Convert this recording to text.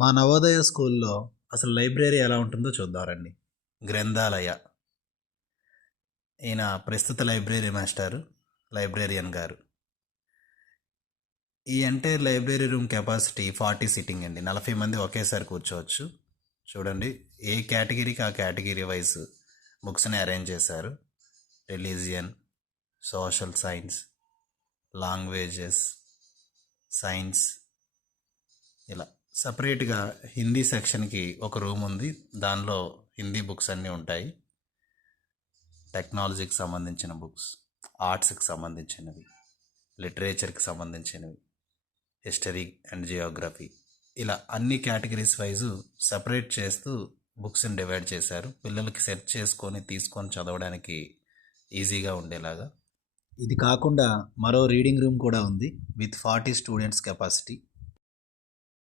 మా నవోదయ స్కూల్లో అసలు లైబ్రరీ ఎలా ఉంటుందో చూద్దాం రండి. గ్రంథాలయ. ఈయన ప్రస్తుత లైబ్రరీ మాస్టారు, లైబ్రేరియన్ గారు. ఈ entire library room capacity 40 sitting అండి. 40 మంది ఒకేసారి కూర్చోవచ్చు. చూడండి, ఏ కేటగిరీకి ఆ కేటగిరీ వైజ్ బుక్స్ని అరేంజ్ చేశారు. Religion, social science, languages, science, ఇలా సపరేట్గా హిందీ సెక్షన్కి ఒక రూమ్ ఉంది. దానిలో హిందీ బుక్స్ అన్నీ ఉంటాయి. టెక్నాలజీకి సంబంధించిన బుక్స్, ఆర్ట్స్కి సంబంధించినవి, లిటరేచర్కి సంబంధించినవి, హిస్టరీ అండ్ జియోగ్రఫీ, ఇలా అన్ని కేటగిరీస్ వైజు సపరేట్ చేస్తూ బుక్స్ని డివైడ్ చేశారు. పిల్లలకి సెర్చ్ చేసుకొని తీసుకొని చదవడానికి ఈజీగా ఉండేలాగా. ఇది కాకుండా మరో రీడింగ్ రూమ్ కూడా ఉంది విత్ 40 స్టూడెంట్స్ కెపాసిటీ.